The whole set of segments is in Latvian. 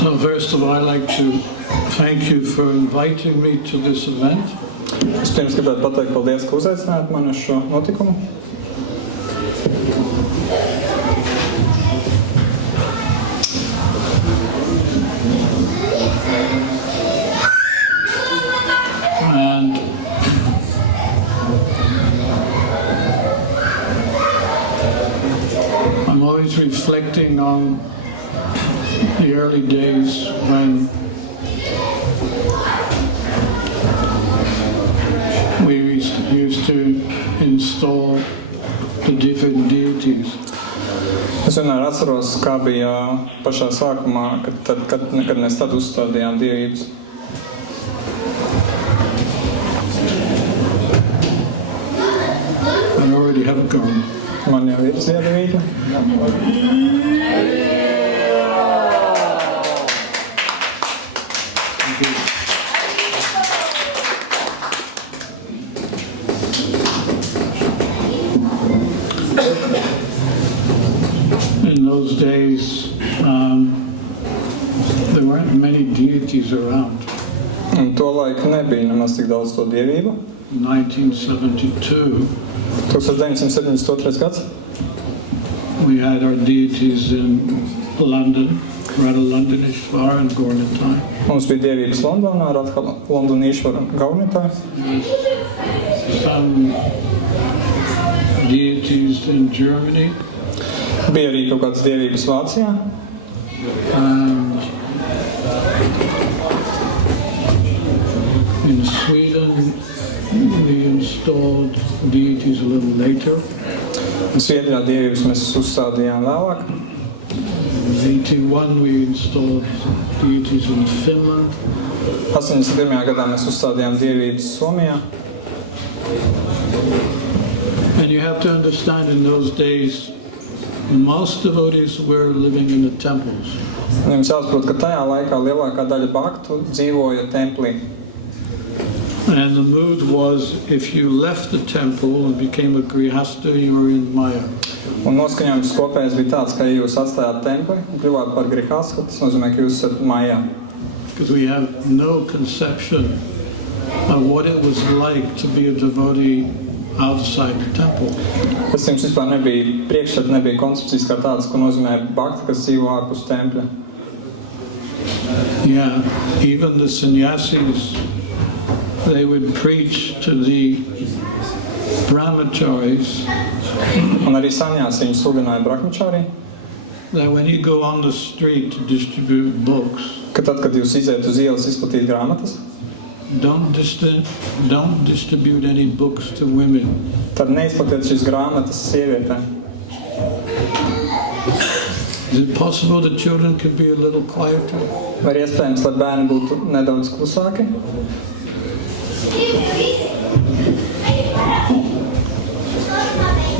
So first of all, I'd like to thank you for inviting me to this event. Es pirms gribētu pateikt paldies, ka uzaicinājāt mani uz šo notikumu. And I'm always reflecting on the early days when we used to install the different deities. Es vienmēr atceros, kā bija pašā sākumā, kad mēs tad uzstādījām dievības. I already have gone. Man jau ir ziedavītne. In those days, there weren't many deities around. Un to laiku nebija nemaz tik daudz to dievību. 1972, 1972. gads. we had our deities in London, Radha Londonishvara and Gaurnitai. Mums bija dievības Londonā, Radha Londonishvara un Gaurnitai. Some deities in Germany, Bija arī kaut kādas dievības Vācijā. and in Sweden we installed deities a little later. Zviedrijā dievības mēs uzstādījām vēlāk. 81 we installed deities in Finland. 81. gadā mēs uzstādījām dievības Somijā. And you have to understand, in those days, most devotees were living in the temples. Un jums jāsaprot, ka tajā laikā lielākā daļa bhaktu dzīvoja templī. And the mood was, if you left the temple and became a grihasta, you were in Maya. Un noskaņojums kopējais bija tāds, ka ja jūs atstājāt templi un kļuvāt par grihasthu, tas nozīmē, ka jūs esat Mājā. Because we have no conception of what it was like to be a devotee outside the temple. Tas jums vispār nebija priekšstat, nebija koncepcijas kā tāds, ko nozīmē bhakti, kas dzīvo ārpus tempļa. Yeah, even the sannyasis, they would preach to the brahmacharis Un arī saņāsi viņu sludināja brahmačārī, that when you go on the street to distribute books, ka tad, kad jūs iziet uz ielas izplatīt grāmatas, don't distribute any books to women. tad neizplatiet šīs grāmatas sievietēm. Is it possible that children could be a little quieter? Vai ir iespējams, lai bērni būtu nedaudz klusāki?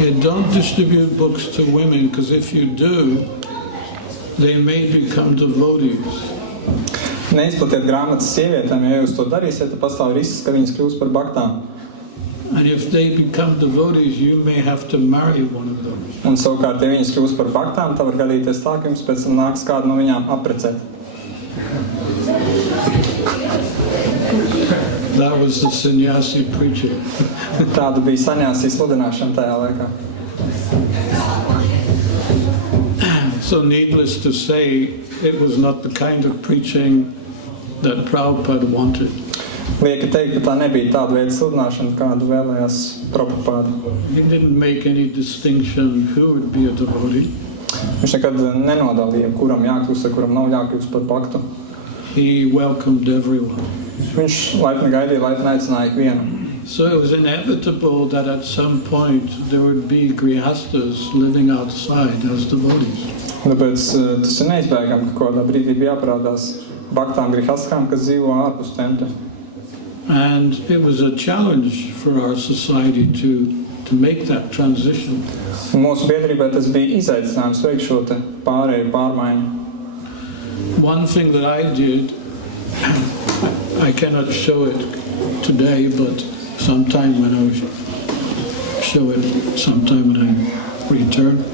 Yeah, don't distribute books to women, because if you do, they may become devotees. Neizplatiet grāmatas sievietēm, ja jūs to darīsiet, tad pastāv risks, ka viņas kļūs par baktām. And if they become devotees, you may have to marry one of them. Un savukārt, ja viņas kļūs par baktām, tad var gadīties tā, ka jums pēc tam nāks kādu no viņām apprecēt. That was the sannyasi preaching. Tāda bija saņāsī sludināšana tajā laikā. So needless to say, it was not the kind of preaching that Prabhupada wanted. Lieki teikt, ka tā nebija tāda veida sludināšana, kādu vēlējās Prabhupada. He didn't make any distinction who would be a devotee. Viņš nekad nenodalīja, kuram jākļūst, kuram nav jākļūst par baktu. He welcomed everyone. Viņš laipni gaidīja, laipni aicināja ikvienu. So it was inevitable that at some point there would be grihastas living outside as devotees. Un tāpēc tas ir neizbēgami, ka kādā brīdī bija jāparādās baktām grihastkām, kas dzīvo ārpus tempļa. And it was a challenge for our society to make that transition. Un mūsu biedrībai tas bija izaicinājums veikt šo te pārēju pārmaiņu. One thing that I did, I cannot show it today, but sometime when I show it, sometime when I return.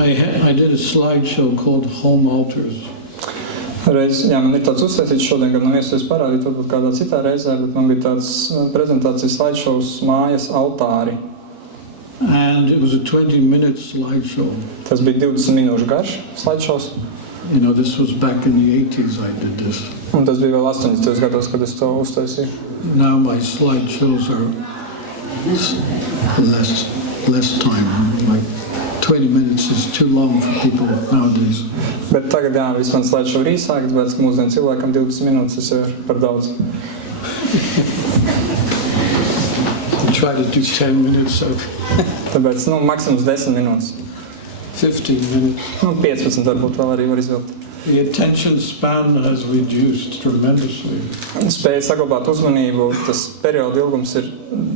I did a slideshow called Home Altars. Reiz, jā, man ir tāds uzsveicīts šodien, kad nav iespējas parādīt, varbūt kādā citā reizē, bet man bija tāds prezentācijas slideshows mājas altāri. And it was a 20-minute slideshow. Tas bija 20 minūšu garš slideshows. You know, this was back in the 80s I did this. Un tas bija vēl 80. gados, kad es to uztaisīju. Now my slideshows are less time. Like 20 minutes is too long for people nowadays. Bet tagad, jā, viss man slideshow ir īsāks, bet ka mūsdien cilvēkam 20 minūtes tas ir par daudz. I try to do 10 minutes of Tāpēc, maksimums 10 minūtes. 15 minutes. 15 varbūt vēl arī var izvilkt. The attention span has reduced tremendously. Spēja saglabāt uzmanību, tas perioda ilgums ir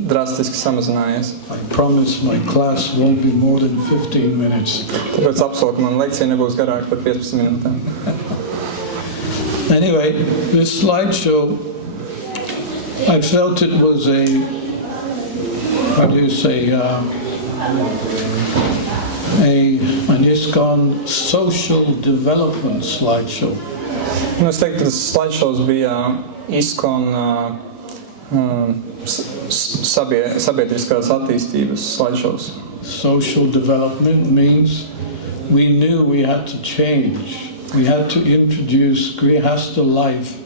drastiski samazinājies. I promise my class won't be more than 15 minutes. Tāpēc apsolu, ka man lekcija nebūs garāka par 15 minūtēm. Anyway, this slideshow, I felt it was a, how do you say, an ISKCON social development slideshow. Es teiktu, ka tas slideshows bija ISKCON sabiedriskās attīstības slideshows. Social development means we knew we had to change. We had to introduce Grihastha life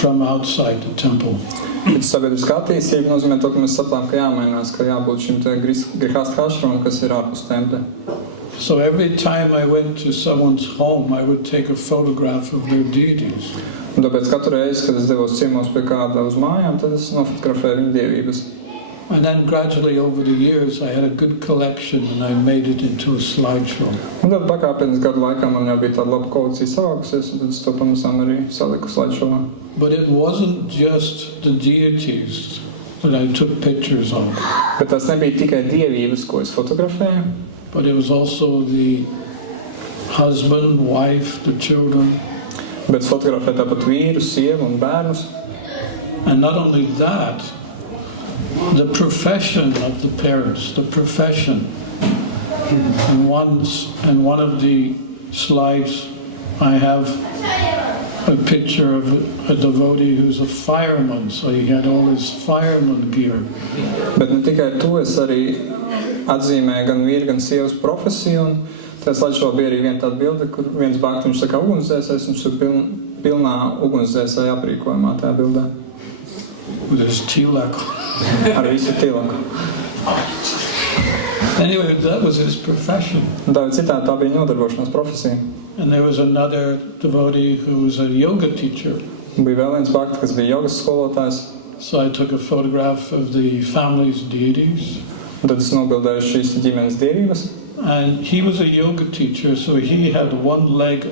from outside the temple. Bet sabiedriskā attīstība nozīmē to, ka mēs sapratām, ka jāmainās, ka jābūt šim te Grihastha ashramam, kas ir ārpus tempļa. So every time I went to someone's home, I would take a photograph of their deities. Un tāpēc katru reizi, kad es devos ciemos pie kāda uz mājām, tad es nofotografēju viņu dievības. And then gradually over the years, I had a good collection and I made it into a slideshow. Un tad pakāpienas gadu laikā man jau bija tāda laba kolekcija savākusies, un tad es to pamazām arī saliku slideshowā. But it wasn't just the deities that I took pictures of. Bet tas nebija tikai dievības, ko es fotografēju, But it was also the husband, wife, the children. bet es fotografēju tāpat vīru, sievu un bērnus. And not only that, the profession of the parents, the profession. And one of the slides, I have a picture of a devotee who's a fireman, so he had all his fireman gear. Bet ne tikai to, es arī atzīmēju gan vīru, gan sievas profesiju, un tajā slideshowā bija arī viena tāda bilde, kur viens bāktiņš tā kā ugunsdzēsējs, un viņš ir pilnā ugunsdzēsēja aprīkojumā tajā bildē. With his tilak. Ar visu tilaku. Anyway, that was his profession. Un tā citādi tā bija nodarbošanās profesija. And there was another devotee who was a yoga teacher. Un bija vēl viens bākti, kas bija jogas skolotājs. So I took a photograph of the family's deities. Un tad es nobildēju šīs ģimenes dievības. And he was a yoga teacher, so he had one leg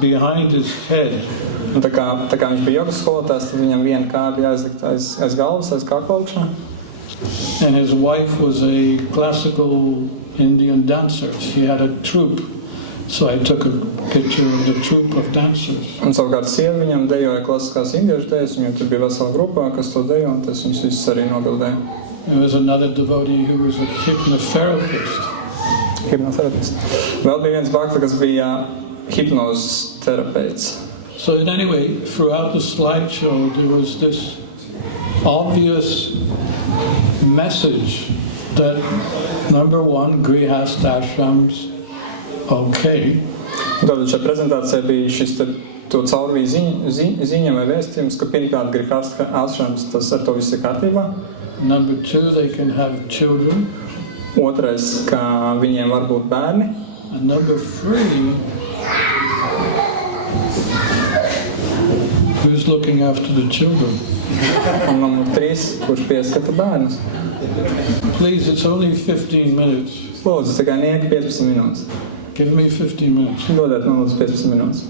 behind his head. Un tā kā viņš bija jogas skolotājs, tad viņam viena kāja bija aizlikta aiz galvas, aiz kakla augšā. And his wife was a classical Indian dancer. She had a troupe. So I took a picture of the troupe of dancers. Un savukārt sieva viņam dejoja klasiskās indiešu dejas, viņam tur bija vesela grupā, kas to dejo, un tas viņus visus arī nobildēja. There was another devotee who was a hypnotherapist. Hipnoterapist. Vēl bija viens bhakta, kas bija hipnozes terapeits. So in any way, throughout the slideshow, there was this obvious message that, number one, Grihastha ashrams, okay. Tātad šajā prezentācijā bija šis to caurvīja ziņa vai vēstījums, ka pirmkārt Grihastha ashrams, tas ar to viss ir kārtībā. Number two, they can have children. Otrais, ka viņiem var būt bērni. And number three, who's looking after the children? Un numur 3, kurš pieskata bērnus. Please, it's only 15 minutes. Lūdzu, tikai nieki 15 minūtes. Give me 15 minutes, Dodiet man lūdzu 15 minūtes.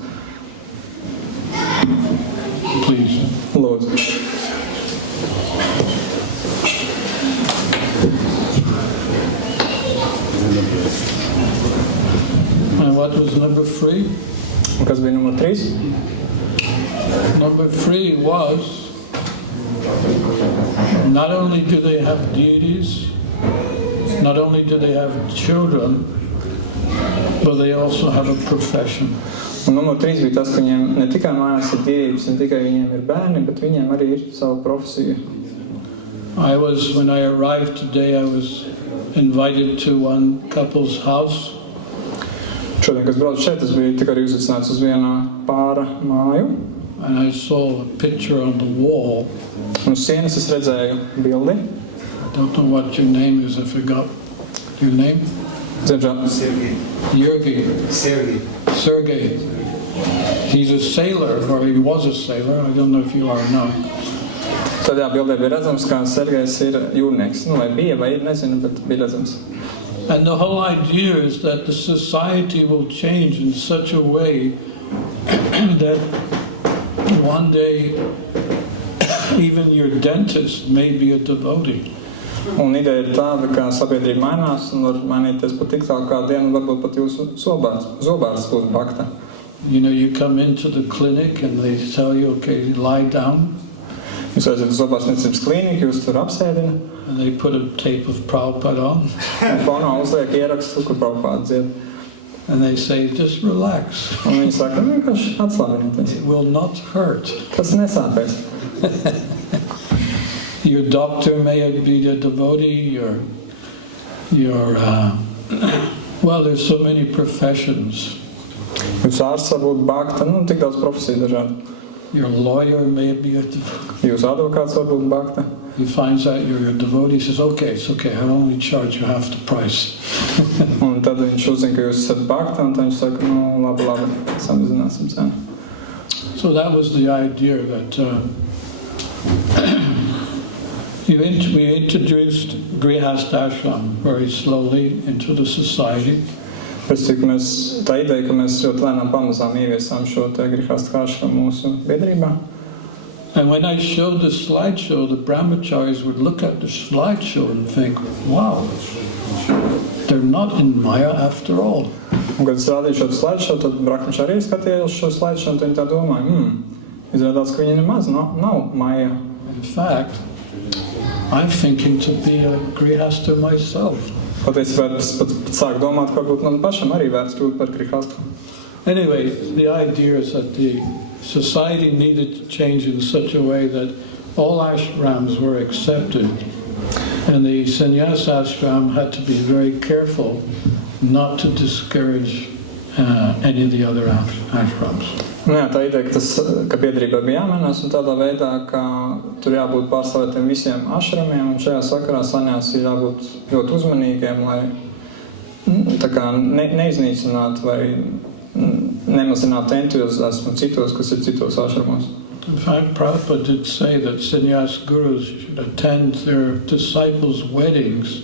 please. Lūdzu. And what was number 3? Un kas bija numur 3? Number 3 was, not only do they have deities, not only do they have children, but they also have a profession. Un numur 3 bija tas, ka viņiem ne tikai mājās ir dievības, ne tikai viņiem ir bērni, bet viņiem arī ir sava profesija. When I arrived today, I was invited to one couple's house. Šodien, kad es braucu šeit, es biju tikai uzaicināts uz vienu pāra māju. And I saw a picture on the wall. Un uz sienas es redzēju bildi. I don't know what your name is, I forgot your name. Sergei. He's a sailor, or he was a sailor. I don't know if you are now. Tajā bildē bija redzams, kā Sergejs ir jūrnieks. Nu, vai bija, vai ir, nezinu, bet bija redzams. And the whole idea is that the society will change in such a way that one day even your dentist may be a devotee. Un ideja ir tāda, ka sabiedrība mainās un var mainīties pat tik tālu kā dienu, varbūt pat jūsu zobārsts būs bakta. You know, you come into the clinic and they tell you, okay, lie down. Jūs aiziet uz zobārstniecības klīniku, jūs tur apsēdina. And they put a tape of Prabhupada on. Un fonā uzliek ierakstu, kur Prabhupada dzied. And they say, just relax. Un viņi saka, vienkārši atslābinieties. It will not hurt. Tas nesāpēs. Your doctor may be a devotee, well, there's so many professions. Jūsu ārsts var būt bakta, tik daudz profesiju dažādi. Your lawyer may be a devotee. Jūsu advokāts var būt bakta. He finds out you're a devotee, he says, okay, it's okay, I'll only charge you half the price. Un tad viņš uzzina, ka jūs esat bakta, un tad viņš saka, labi, samazināsim cenu. So that was the idea that we introduced Grihastha Ashram very slowly into the society. Tā ideja, ka mēs ļoti lēnām pamazām ieviesām šo te Grihastha Ashramu mūsu biedrībā. And when I showed the slideshow, the brahmacharis would look at the slideshow and think, wow, they're not in Maya after all. Un, kad es rādīju šo slideshow, tad brahmachari skatījās šo slideshow, un viņi tā domāja, izrādās, ka viņi nemaz nav Maya. In fact, I'm thinking to be a Grihastha myself. Patiesībā es pat sāku domāt, ka varbūt man pašam arī vērts kļūt par Grihasthu. Anyway, the idea is that the society needed to change in such a way that all ashrams were accepted. And the sannyas ashram had to be very careful not to discourage any of the other ashrams. Jā, tā ideja, ka biedrībai bija jāmainās un tādā veidā, ka tur jābūt pārstāvētiem visiem ashramiem, un šajā sakarā sannyasi ir jābūt ļoti uzmanīgiem, lai tā kā neiznīcinātu vai nemazinātu entuziasmu citos, kas ir citos ashramos. In fact, Prabhupada did say that sannyas gurus should attend their disciples' weddings,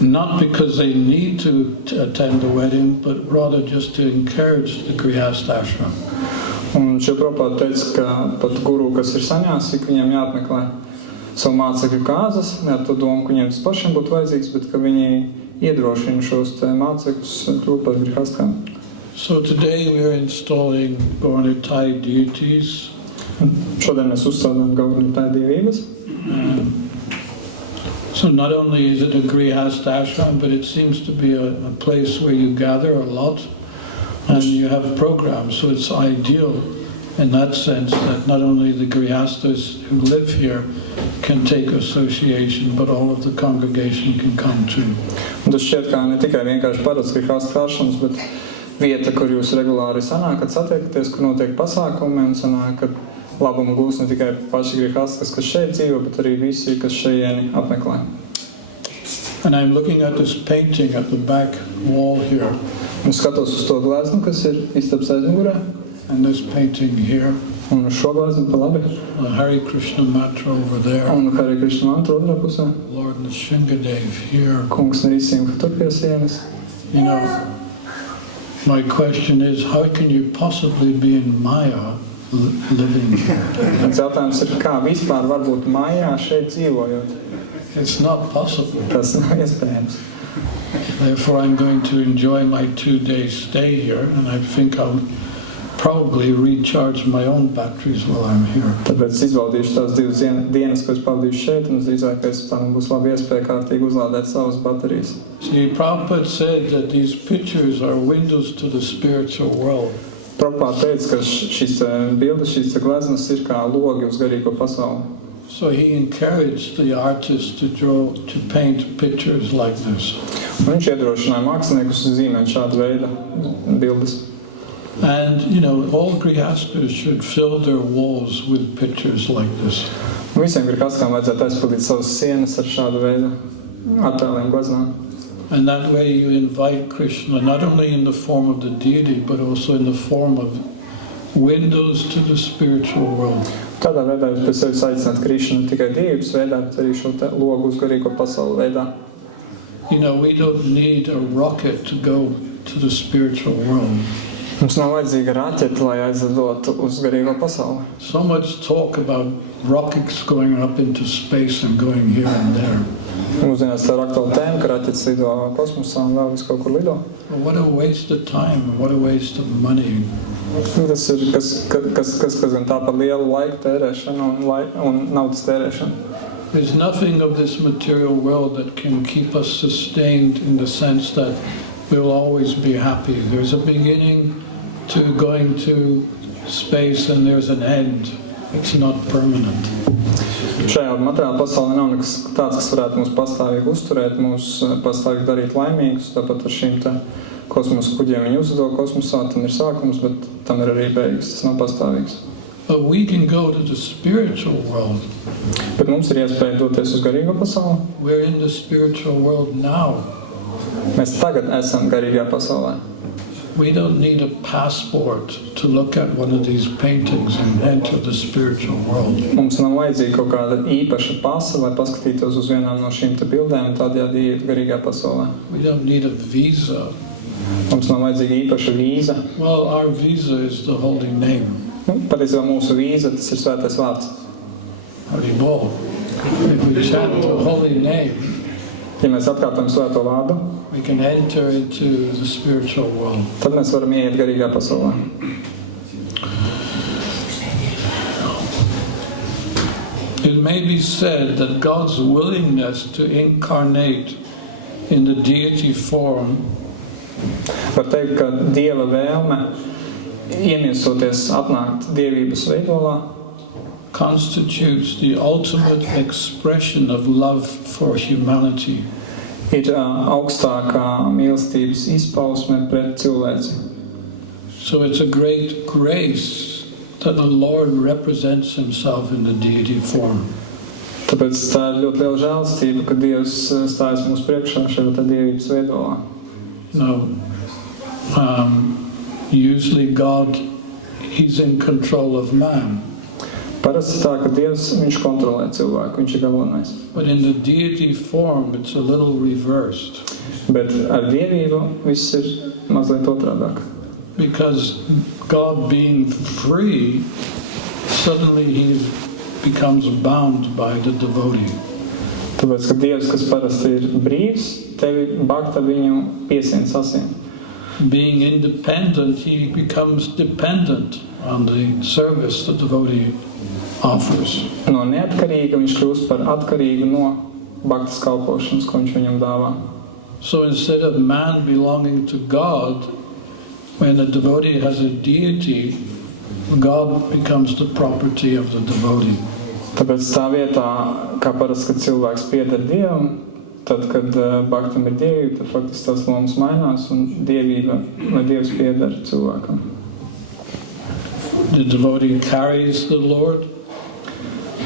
not because they need to attend the wedding, but rather just to encourage the Grihastha ashram. Un šie Prabhupada teica, ka pat guru, kas ir sannyasi, ka viņiem jāapmeklē savu mācekļu kāzas, ne ar to domu, ka viņiem tas pašiem būtu vajadzīgs, bet ka viņi iedrošina šos te mācekļus kļūt par Grihasthām. So today we are installing Gauranitai deities. Šodien mēs uzstādām Gauranitai dievības. So not only is it a Grihastha ashram, but it seems to be a place where you gather a lot and you have programs. So it's ideal in that sense that not only the Grihasthas who live here can take association, but all of the congregation can come too. Un tas šķiet kā ne tikai vienkārši parasts Grihastha ashrams, bet vieta, kur jūs regulāri sanākat, satiekaties, kur notiek pasākumi un sanākat labumu gūs ne tikai paši Grihasthas, kas šeit dzīvo, bet arī visi, kas šeieni apmeklē. And I'm looking at this painting at the back wall here. Un skatos uz to gleznu, kas ir istabas aizmugurē. And this painting here. Un uz šo gleznu pa labi. The Hare Krishna mantra over there. Un Hare Krishna mantra otrā pusē. Lord Nrsimhadev here. Kungs Nrsimha tur pie sienas. You know, my question is, how can you possibly be in Maya living here? Jautājums ir, kā vispār var būt Mājā šeit dzīvojot? It's not possible. Tas nav iespējams. Therefore, I'm going to enjoy my 2-day stay here, and I think I'll probably recharge my own batteries while I'm here. Tāpēc es izbaudīšu tās 2 dienas, ko es pavadīšu šeit, un visdrīzāk tam būs laba iespēja kārtīgi uzlādēt savas baterijas. See, Prabhupada said that these pictures are windows to the spiritual world. Prabhupada teica, ka šīs bildes, šīs gleznas ir kā logi uz garīgo pasauli. So he encouraged the artists to paint pictures like this. Un viņš iedrošināja māksliniekus zīmēt šādu veidu bildes. And, all grihastas should fill their walls with pictures like this. Visiem grihastām vajadzētu aizpildīt savas sienas ar šādu veidu attēliem gleznām. And that way you invite Krishna not only in the form of the deity, but also in the form of windows to the spiritual world. Tādā veidā jūs pie sevis aicināt Krishnu ne tikai dievības veidā, bet arī šo logu uz garīgo pasauli veidā. We don't need a rocket to go to the spiritual world. Mums nav vajadzīga raķete, lai aizlidotu uz garīgo pasauli. So much talk about rockets going up into space and going here and there. Mūsdienās tā ir aktuāla tēma, ka raķetes lido kosmosā un vēl vis kaut kur lido. Well, what a waste of time, what a waste of money. Tas ir kas gan tā par lielu laiku tērēšanu un naudas tērēšanu. There's nothing of this material world that can keep us sustained in the sense that we'll always be happy. There's a beginning to going to space and there's an end. It's not permanent. Šajā materiāla pasaulē nav nekas tāds, kas varētu mūs pastāvīgi uzturēt, mūs pastāvīgi darīt laimīgus. Tāpat ar šīm kosmosa kuģiem viņi uzlido kosmosā, tam ir sākums, bet tam ir arī beigas. Tas nav pastāvīgs. But we can go to the spiritual world. Bet mums ir iespēja doties uz garīgo pasauli. We're in the spiritual world now. Mēs tagad esam garīgajā pasaulē. We don't need a passport to look at one of these paintings and enter the spiritual world. Mums nav vajadzīga kaut kāda īpaša pasa, lai paskatītos uz vienām no šīm bildēm un tādējādi iet garīgajā pasaulē. We don't need a visa. Mums nav vajadzīga īpaša vīza. Well, our visa is the holy name. Patiesībā mūsu vīza, tas ir svētais vārds. Haribol. If we chant the holy name, Ja mēs atkārtojam svēto vārdu, we can enter into the spiritual world. tad mēs varam ieiet garīgā pasaulē. It may be said that God's willingness to incarnate in the deity form Var teikt, ka Dieva vēlme iemiesoties atnākt dievības veidolā constitutes the ultimate expression of love for humanity. ir augstākā mīlestības izpausme pret cilvēci. So it's a great grace that the Lord represents himself in the deity form. Tāpēc tā ir ļoti liela žēlastība, ka Dievs stājas mūsu priekšā šajā dievības veidolā. Usually God, he's in control of man. Parasti tā, ka Dievs, viņš kontrolē cilvēku, viņš ir galvenais. But in the deity form, it's a little reversed. Bet ar dievību viss ir mazliet otrādāk. Because God being free, suddenly he becomes bound by the devotee. Tāpēc, ka Dievs, kas parasti ir brīvs, tevi bakta viņu piesien sasien. Being independent, he becomes dependent on the service the devotee offers. No neatkarīga viņš kļūst par atkarīgu no baktas kalpošanas, ko viņš viņam dāvā. So instead of man belonging to God, when a devotee has a deity, God becomes the property of the devotee. Tāpēc tā vietā, kā parasti, kad cilvēks pieder Dievam, tad, kad baktam ir dievība, tad faktiski tās lomas mainās un dievība, vai Dievs pieder cilvēkam. The devotee carries the Lord.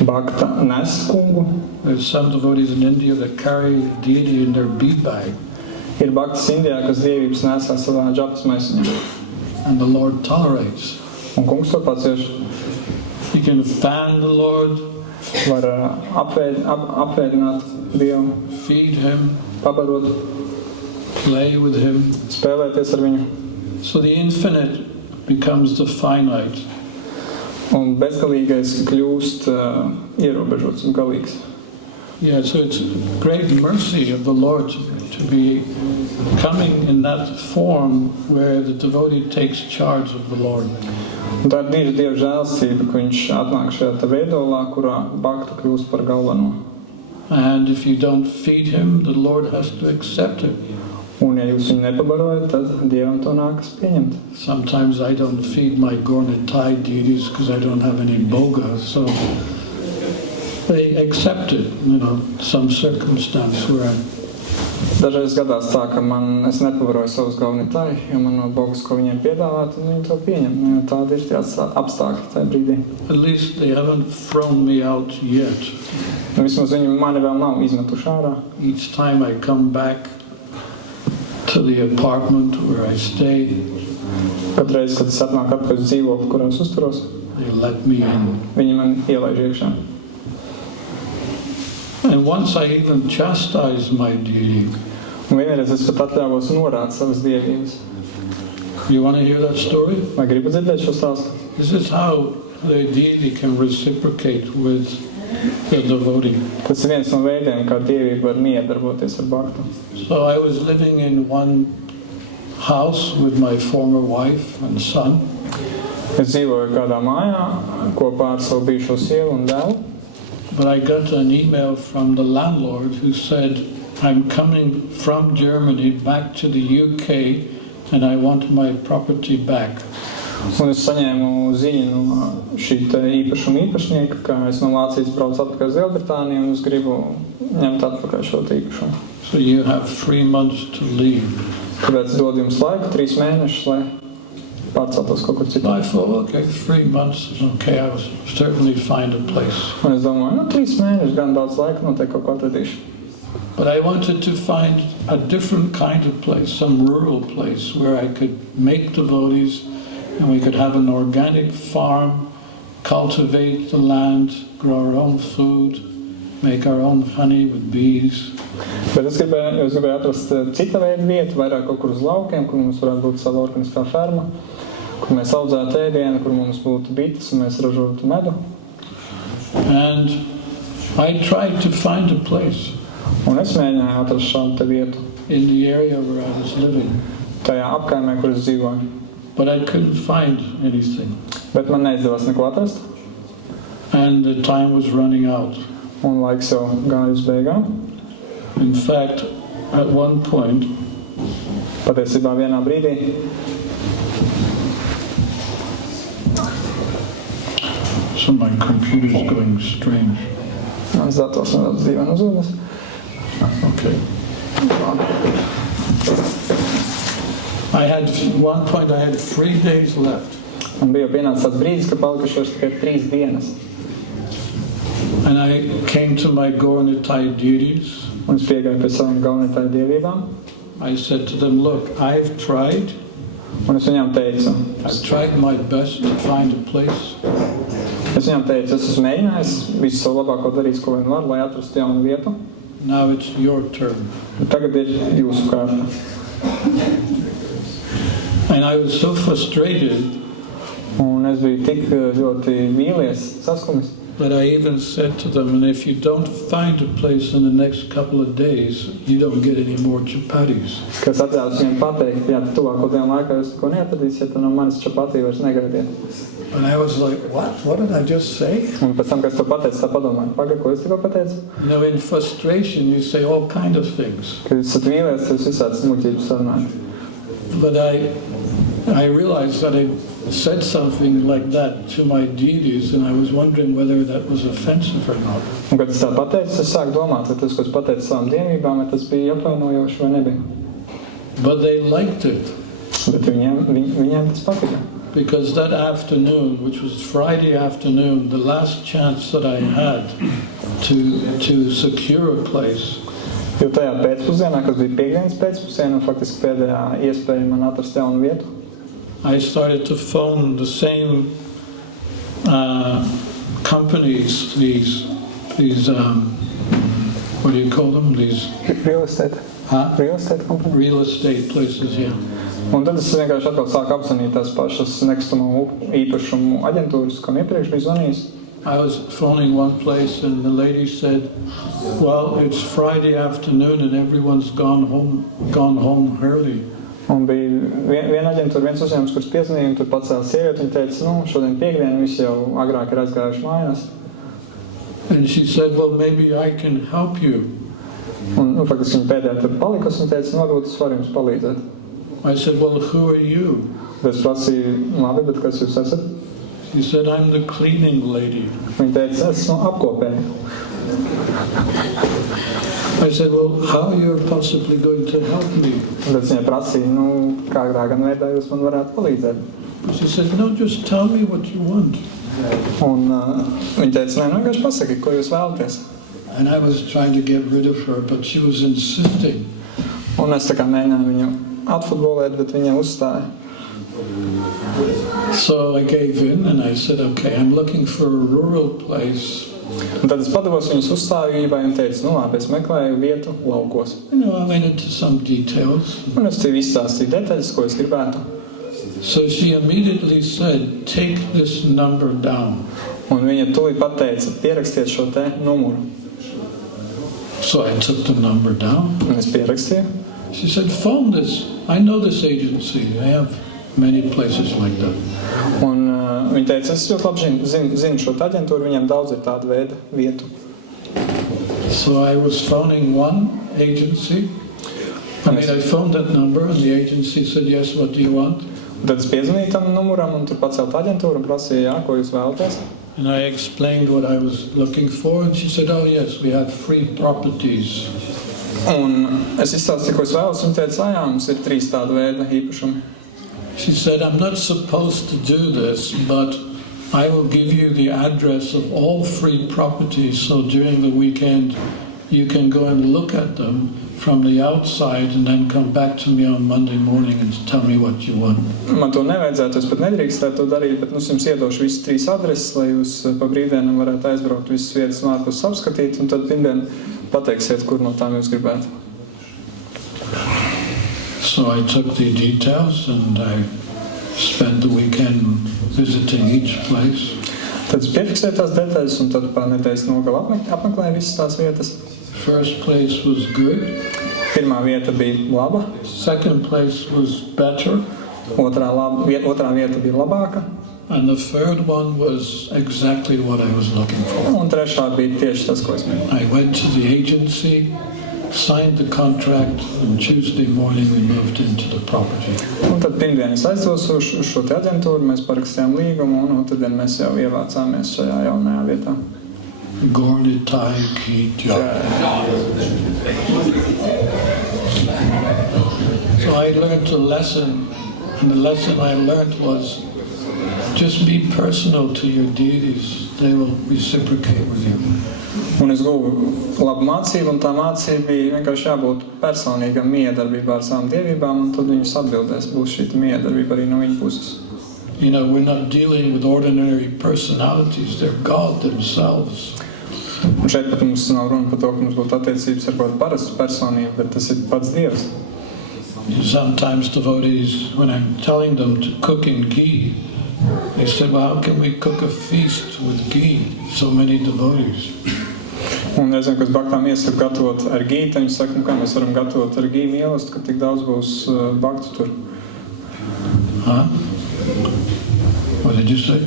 Bakta nes kungu. There's some devotees in India that carry deity in their bead bag. Ir baktas Indijā, kas dievības nesā savā džapas maisiņā. And the Lord tolerates. Un kungs to pacieš. You can fan the Lord, Var apvēdināt Dievu, feed him, pabarot, play with him. spēlēties ar viņu. So the infinite becomes the finite. Un bezgalīgais kļūst ierobežots un galīgs. Yeah, so it's great mercy of the Lord to be coming in that form where the devotee takes charge of the Lord. Un tā ir dieva Dieva žēlstība, ka viņš atnāk šajā te veidolā, kurā bhakta kļūst par galveno. And if you don't feed him, the Lord has to accept it. Un ja jūs viņu nepabarojat, tad Dievam to nākas pieņemt. Sometimes I don't feed my Gornitai deities because I don't have any boga, so they accept it, some circumstance where Dažreiz gadās tā, ka es nepabaroju savus Gornitai, jo man nav bogas, ko viņiem piedāvāt, un viņi to pieņem. Jo tādi ir tie apstākļi tajā brīdī. at least they haven't thrown me out yet. Vismaz viņi mani vēl nav izmetuši ārā. Each time I come back to the apartment where I stay, Katreiz, kad es atnāku atpakaļ uz dzīvokli, kurā es uzturos, they let me in. viņi man ielaiž iekšā. And once I even chastised my deity. Un vienreiz es pat atļāvos norāt savas dievības. You want to hear that story? Vai gribat dzirdēt šo stāstu? This is how the deity can reciprocate with the devotee. Tas ir viens no veidiem, kā dievība var miedarboties ar bhaktu. So I was living in one house with my former wife and son. Es dzīvoju kādā mājā kopā ar savu bijušo sievu un dēlu. But I got an email from the landlord who said, I'm coming from Germany back to the UK and I want my property back. Un es saņēmu ziņu no šī īpašuma īpašnieka, ka es no Vācijas braucu atpakaļ uz Lielbritāniju un es gribu ņemt atpakaļ šo īpašumu. So you have 3 months to leave. Tāpēc dod jums laiku, 3 mēnešus, lai pārceltos kaut kur citur. I thought, okay, 3 months is okay, I will certainly find a place. Un es domāju, 3 mēneši, gan daudz laika, noteikti kaut ko atradīšu. But I wanted to find a different kind of place, some rural place where I could make devotees and we could have an organic farm, cultivate the land, grow our own food, make our own honey with bees. Bet es gribēju atrast cita veida vietu, vairāk kaut kur uz laukiem, kur mums varētu būt sava organiskā ferma, kur mēs audzētu ēdienu, kur mums būtu bites un mēs ražotu medu. And I tried to find a place Un es mēģināju atrast šādu te vietu in the area where I was living, tajā apkaimē, kur es dzīvoju. but I couldn't find anything. Bet man neizdevās neko atrast, And the time was running out. un laiks jau gāja uz beigām. In fact, at one point, Patiesībā vienā brīdī so my computer's going strange. mans dators nedaudz dīvaini uzvedas. Okay. One point I had 3 days left. Un bija pienācis tāds brīdis, ka palikušos tikai 3 dienas. And I came to my Gornitai deities. Un es piegāju pie savām galvenajām dievībām. I said to them, look, I've tried. Un es viņām teicu, I've tried my best to find a place. es esmu mēģinājis visu savu labāko darīt, ko vien var, lai atrastu jaunu vietu. Now it's your turn. Tagad ir jūsu kārta. And I was so frustrated Un es biju tik ļoti vīlies, saskumis, that I even said to them, and if you don't find a place in the next couple of days, you don't get any more chapatis. ka es atļāvos viņiem pateikt, ja tuvāko dienu laikā jūs neko neatradīsiet, tad no manis čapatī vairs negaidiet. And I was like, what? What did I just say? Un pēc tam, kad es to pateicu, tā padomāju, pagaid, ko es tikko pateicu? In frustration, you say all kind of things. Kad jūs esat vīlies, tad jūs visādas muļķības sarunājat. But I realized that I said something like that to my deities, and I was wondering whether that was offensive or not. Un, kad es tā pateicu, es sāku domāt, vai tas, ko es pateicu savām dienībām, vai tas bija apvainojoši vai nebija. But they liked it, Bet viņiem tas patika. because that afternoon, which was Friday afternoon, the last chance that I had to secure a place, Jo tajā pēcpusdienā, kas bija piekdienas pēcpusdiena, un faktiski pēdējā iespēja man atrast jaunu vietu, I started to phone the same companies, these what do you call them? These real estate company. real estate places, yeah. Un tad es vienkārši atkal sāku apzvanīt tās pašas nekustamo īpašumu aģentūras, kam iepriekš bija zvanījis. I was phoning one place and the lady said, well, it's Friday afternoon and everyone's gone home early. Un bija viena aģentūra, viens uzņēmums, kurš piezvanīja, un tur pacēla sievieti, viņa teica, šodien piekdiena, visi jau agrāk ir aizgājuši mājās. And she said, well, maybe I can help you. Un, faktiski viņa pēdējā tur palikusi un teica, varbūt es varu jums palīdzēt. I said, well, who are you? Es prasīju, labi, bet kas jūs esat? She said, I'm the cleaning lady. Viņa teica, esmu apkopēja. I said, well, how you're possibly going to help me? Un tad viņa prasīja, kādā gan veidā jūs man varētu palīdzēt. She said, no, just tell me what you want. Un viņa teica, vienkārši pasaki, ko jūs vēlaties. And I was trying to get rid of her, but she was insisting. Un es tā kā mēģināju viņu atfutbolēt, bet viņa uzstāja. So I gave in and I said, okay, I'm looking for a rural place. Un tad es padavos viņas uzstājībai un teicu, labi, es meklēju vietu laukos. I went into some details. Un es tev izstāstīju detaļas, ko es gribētu. So she immediately said, take this number down. Un viņa tūlīt pateica, pierakstiet šo te numuru. So I took the number down. Un es pierakstīju. She said, phone this. I know this agency. I have many places like that. Un viņa teica, es ļoti labi zinu šo aģentūru, viņiem daudz ir tāda veida vietu. So I was phoning one agency. I phoned that number and the agency said, yes, what do you want? Un tad es piezvanīju tam numuram un tur pacelt aģentūru un prasīju, jā, ko jūs vēlaties. And I explained what I was looking for and she said, oh yes, we have free properties. Un es izstāstīju, ko es vēlos, un teica, jā, mums ir 3 tāda veida īpašumi. She said, I'm not supposed to do this, but I will give you the address of all free properties, so during the weekend you can go and look at them from the outside and then come back to me on Monday morning and tell me what you want. Man to nevajadzētu, es pat nedrīkstētu to darīt, bet es jums iedošu visas 3 adreses, lai jūs pa brīvdienam varētu aizbraukt visas vietas un ārpus apskatīt, un tad pirmdien pateiksiet, kur no tām jūs gribētu. So I took the details and I spent the weekend visiting each place. Tad es piefiksēju tās detaļas un tad pa nedēļas nogalu apmeklēju visas tās vietas. First place was good. Pirmā vieta bija laba. Second place was better. Otrā vieta bija labāka. And the third one was exactly what I was looking for. Un trešā bija tieši tas, ko es mēģināju. I went to the agency, signed the contract, and Tuesday morning we moved into the property. Un tad pirmdien es aizdos uz šo te aģentūru, mēs parakstījām līgumu, un otrdien mēs jau ievācāmies šajā jaunajā vietā. Gordy Tai Ki Jai. So I learned a lesson, and the lesson I learned was just be personal to your deities. They will reciprocate with you. Un es guvu labu mācību, un tā mācība bija vienkārši jābūt personīgam miedarbībā ar savām dievībām, un tad viņus atbildēs, būs šī miedarbība arī no viņa puses. We're not dealing with ordinary personalities, they're God themselves. Un šeit pat mums nav runa par to, ka mums būtu attiecības ar kādu parastu personību, bet tas ir pats Dievs. Sometimes devotees, when I'm telling them to cook in ghee, they said, well, how can we cook a feast with ghee? So many devotees. Un reizēm, kas baktām iesaku gatavot ar gī, tad viņi saka, kā mēs varam gatavot ar gī mīlestību, ka tik daudz būs baktu tur. Huh? What did you say?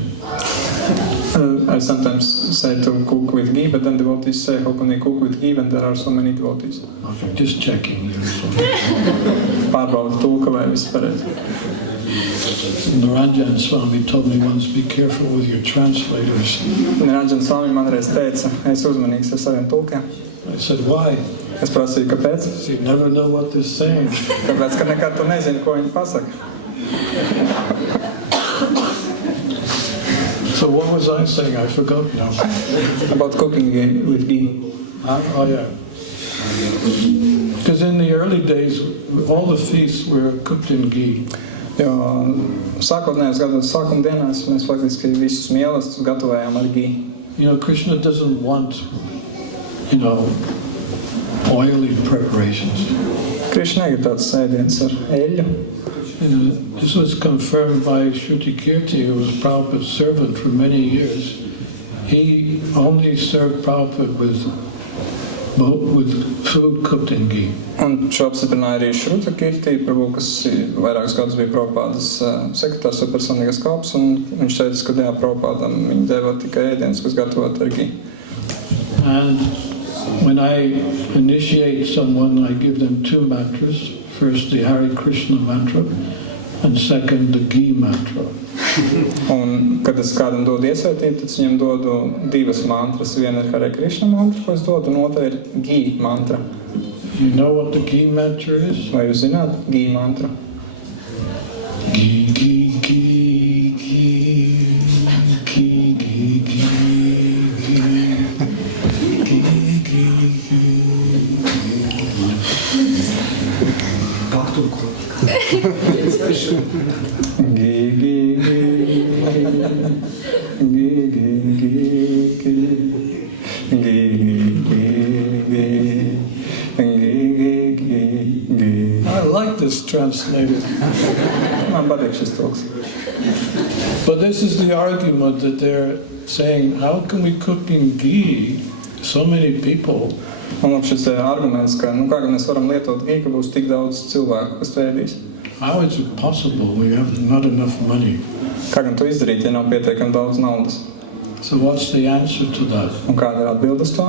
I sometimes say to cook with ghee, but then devotees say, how can they cook with ghee when there are so many devotees? Okay, just checking here. Pārbaudu tulka vai viss pareizi. Niranjan Swami told me once, be careful with your translators. Niranjan Swami man reiz teica, es uzmanīgs ar saviem tulkiem. I said, why? Es prasīju, kāpēc? You never know what they're saying. Tāpēc, ka nekad tu nezini, ko viņi pasaka. So what was I saying? I forgot now. About cooking with ghee. Oh, yeah. Because in the early days, all the feasts were cooked in ghee. Jo sākotnējos gados, sākuma dienās, mēs faktiski visus mīlestus gatavējām ar ghee. Krishna doesn't want, oily preparations. Krishna negrib tāds sēdiens ar eļļu. This was confirmed by Shruti Kirti, who was Prabhupada's servant for many years. he only served Prabhupada with food cooked in ghee. Un šo apstiprināja arī Šruta Kirti, Prabhu, kas vairākus gadus bija Prabhupādas sekretārs vai personīgais kalps, un viņš teica, ka jā, Prabhupādam viņi deva tikai ēdienas, kas gatavot ar ghee. And when I initiate someone, I give them 2 mantras. First, the Hare Krishna mantra, and second, the ghee mantra. Un, kad es kādam dodu iesvētību, tad es viņam dodu 2 mantras. Viena ir Hare Krishna mantra, ko es dodu, un otra ir ghee mantra. You know what the ghee mantra is? Vai jūs zināt ghee mantra? Ghee, ghee, ghee, ghee, ghee, ghee, ghee, ghee, ghee, ghee. I like this translated. Man patīk šis tulks. But this is the argument that they're saying, how can we cook in ghee so many people? Un lūk šis arguments, ka kā mēs varam lietot ghee, ka būs tik daudz cilvēku, kas to ēdīs. How is it possible? We have not enough money. Kā gan to izdarīt, ja nav pietiekami daudz naudas? So what's the answer to that? Un kāda ir atbilde uz to?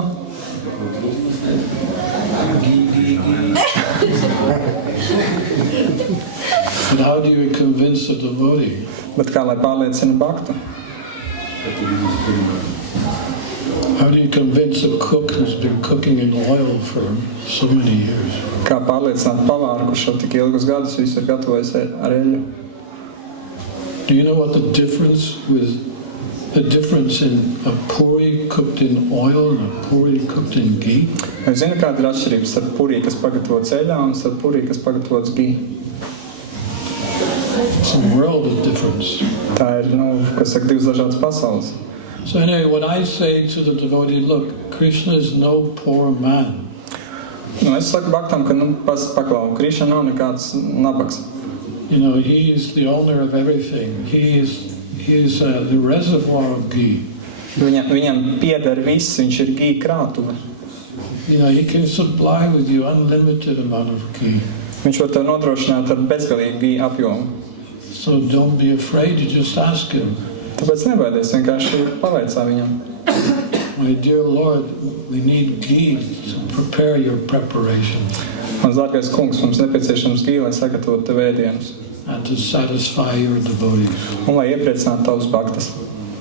And how do you convince a devotee? Bet kā lai pārliecina baktu? How do you convince a cook who's been cooking in oil for so many years? Kā pārliecināt pavāru, kurš jau tik ilgus gadus visu ir gatavojis ar eļļu? Do you know what the difference in a puri cooked in oil and a puri cooked in ghee? Vai zini, kāda ir atšķirība starp purī, kas pagatavots eļļā, un starp purī, kas pagatavots ghee? It's a world of difference. Tā ir, kas saka, 2 dažādas pasaules. So anyway, when I say to the devotee, look, Krishna is no poor man. Es saku baktam, ka, paklau, Krišna nav nekāds nabaks. You know, he is the owner of everything. He is the reservoir of ghee. Viņam pieder viss, viņš ir ghee krātuve. You know, he can supply with you unlimited amount of ghee. Viņš var tev nodrošināt ar bezgalīgu ghee apjomu. So don't be afraid, you just ask him. Tāpēc nebaidies, vienkārši pavaicā viņam. My dear Lord, we need ghee to prepare your preparation. Mans dārgais kungs, mums nepieciešams ghee, lai sagatavotu tev ēdienus. And to satisfy your devotees. Un lai iepriecinātu tavus baktas.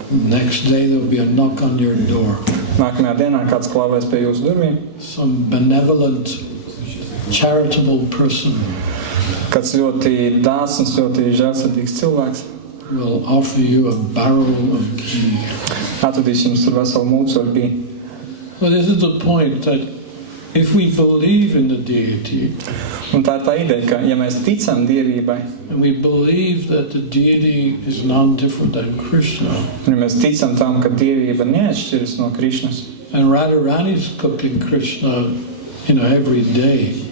Next day there'll be a knock on your door. Nākamajā dienā kāds klāvēs pie jūsu durvīm. Some benevolent, charitable person Kāds ļoti dāsns, ļoti žēlsirdīgs cilvēks will offer you a barrel of ghee. atvedīs jums tur veselu mūcu ar ghee. Well, this is the point that if we believe in the deity, Un tā ir tā ideja, ka ja mēs ticam dievībai, and we believe that the deity is non-different than Krishna, un ja mēs ticam tam, ka dievība neatšķiras no Krišnas, and Radharani's cooking Krishna, every day,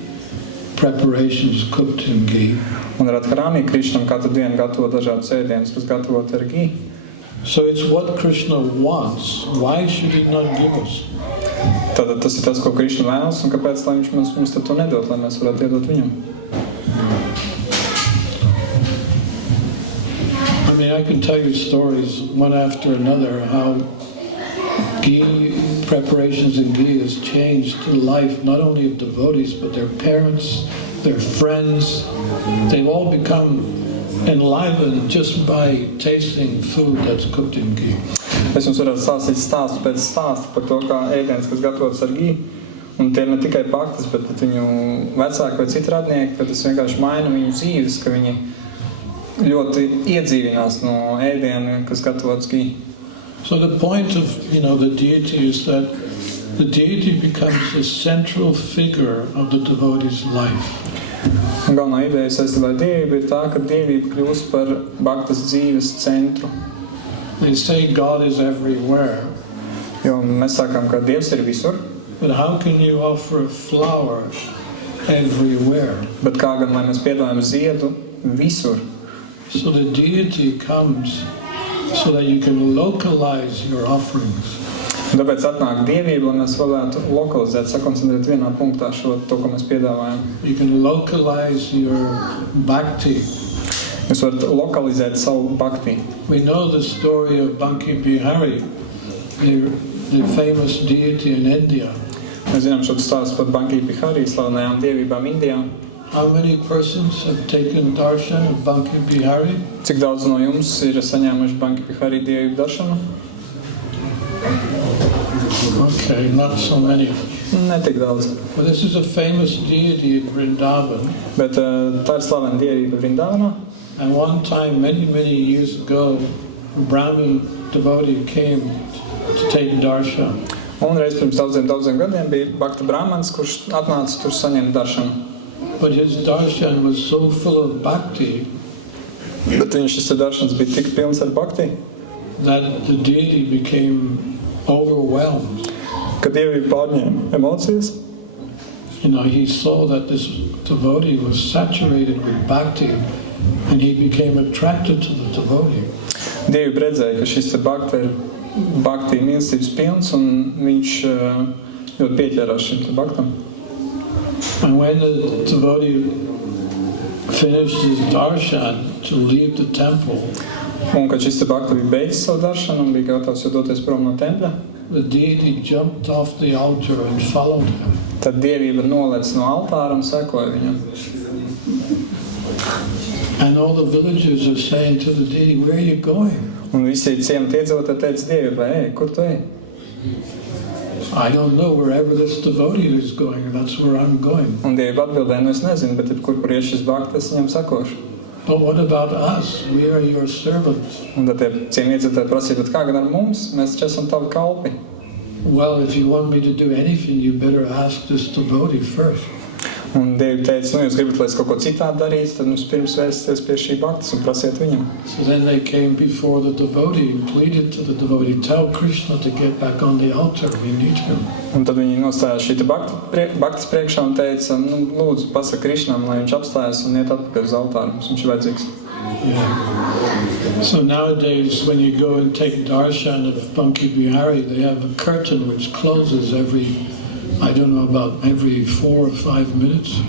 preparations cooked in ghee. un Radharani Krišnam katru dienu gatavo dažādas ēdienas, kas gatavot ar ghee. So it's what Krishna wants. Why should he not give us? Tātad tas ir tas, ko Krišna vēlas, un kāpēc lai viņš mums to nedod, lai mēs varētu iedot viņam? I mean, I can tell you stories one after another how ghee preparations in ghee has changed the life not only of devotees but their parents, their friends. They've all become enlivened just by tasting food that's cooked in ghee. Es jums varētu stāstīt stāstu pēc stāstu par to, kā ēdienas, kas gatavotas ar ghee, un tie ne tikai baktas, bet viņu vecāki vai citi radnieki, ka tas vienkārši maina viņu dzīves, ka viņi ļoti iedzīvinās no ēdiena, kas gatavotas ghee. So the point of, the deity is that the deity becomes the central figure of the devotee's life. Un galvenā ideja saistībā ar dievību ir tā, ka dievība kļūst par baktas dzīves centru. They say God is everywhere. Jo mēs sākam, ka Dievs ir visur, But how can you offer a flower everywhere? bet kā gan lai mēs piedāvājam ziedu visur? So the deity comes so that you can localize your offerings. Un tāpēc atnāk dievība, lai mēs varētu lokalizēt, sakoncentrēt vienā punktā to, ko mēs piedāvājam. You can localize your bhakti. Jūs varat lokalizēt savu bhakti. We know the story of Banki Bihari, the famous deity in India. Mēs zinām šo stāstu par Banki Bihari, slavenajām dievībām Indijā. How many persons have taken darshan of Banki Bihari? Cik daudz no jums ir saņēmuši Banki Bihari dievību daršanu? Okay, not so many. Ne tik daudz. Well, this is a famous deity in Vrindavan. Bet tā ir slavena dievība Vrindavanā. And one time, many years ago, a Brahmin devotee came to take darshan. Un reiz pirms daudziem gadiem bija Bhakta Brahmans, kurš atnāca tur saņemt daršanu. But his darshan was so full of bhakti Bet šis daršans bija tik pilns ar bhakti, that the deity became overwhelmed. ka dievība pārņēma emocijas. You know, he saw that this devotee was saturated with bhakti, and he became attracted to the devotee. Dievība redzēja, ka šis bhakti ir mīlestības pilns, un viņš ļoti pieķērās šim bhaktam. And when the devotee finished his darshan to leave the temple, Un, kad šis bhakti bija beidzis savu daršanu un bija gatavs jau doties prom no tempļa, the deity jumped off the altar and followed him. tad dievība nolec no altāra un sekoja viņam. And all the villagers are saying to the deity, "Where are you going?" Un visi ciemata iedzīvotāji teica dievībai, ej, kur tu ej? I don't know, wherever this devotee is going, that's where I'm going. Un dievība atbildēja, es nezinu, bet kur ies šis bhakti, es viņam sekošu. But what about us? We are your servants. Un tad tie ciemiedzīvotāji prasīja, bet kā gan ar mums? Mēs taču esam tavi kalpi. Well, if you want me to do anything, you better ask this devotee first. Un Dievi teica, jūs gribat, lai es kaut ko citādi darītu, tad mums pirms vērsties pie šī bhaktas un prasiet viņam. So then they came before the devotee and pleaded to the devotee, "Tell Krishna to get back on the altar, we need him." Un tad viņi nostājās šī bhaktas priekšā un teica, lūdzu, pasaka Krishnam, lai viņš apstājas un iet atpakaļ uz altāru. Mums viņš ir vajadzīgs. Yeah. So nowadays, when you go and take darshan of Banki Bihari, they have a curtain which closes every 4 or 5 minutes.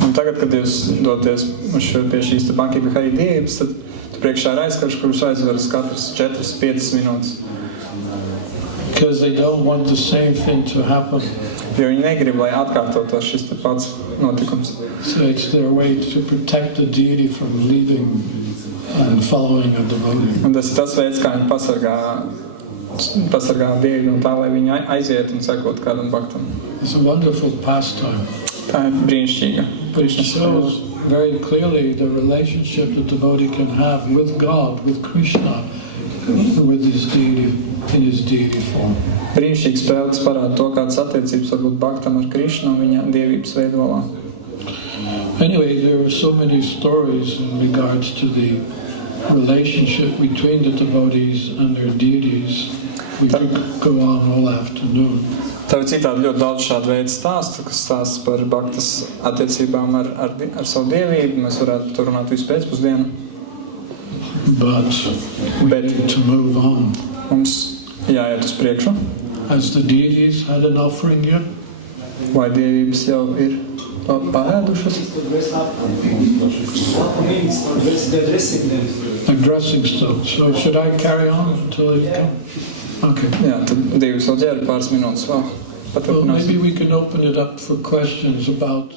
Un tagad, kad jūs doties pie šīs Banki Bihari dievības, tad priekšā ir aizkarš, kurš aizveras katrs 4-5 minūtes. Because they don't want the same thing to happen. Jo viņi negrib, lai atkārtotos šis pats notikums. So it's their way to protect the deity from leaving and following a devotee. Un tas ir tas veids, kā viņi pasargā dievi no tā, lai viņi aiziet un sekot kādam bhaktam. It's a wonderful pastime. Tā ir brīnišķīga. But it shows very clearly the relationship the devotee can have with God, with Krishna, with his deity, in his deity form. Brīnišķīgs spēles parāda to, kādas attiecības var būt bhaktam ar Krishnu un viņa dievības veidolā. Anyway, there are so many stories in regards to the relationship between the devotees and their deities. We could go on all afternoon. Tā ir citādi ļoti daudz šādu veidu stāstu, kas stāsta par bhaktas attiecībām ar savu dievību. Mēs varētu tur runāt visu pēcpusdienu. But we need to move on. Mums jāiet uz priekšu. Has the deities had an offering yet? Vai dievības jau ir paēdušas? Addressing stuff. So should I carry on until they come? Okay. Jā, tad dievības vēl ģēra pāris minūtes vēl. Well, maybe we can open it up for questions about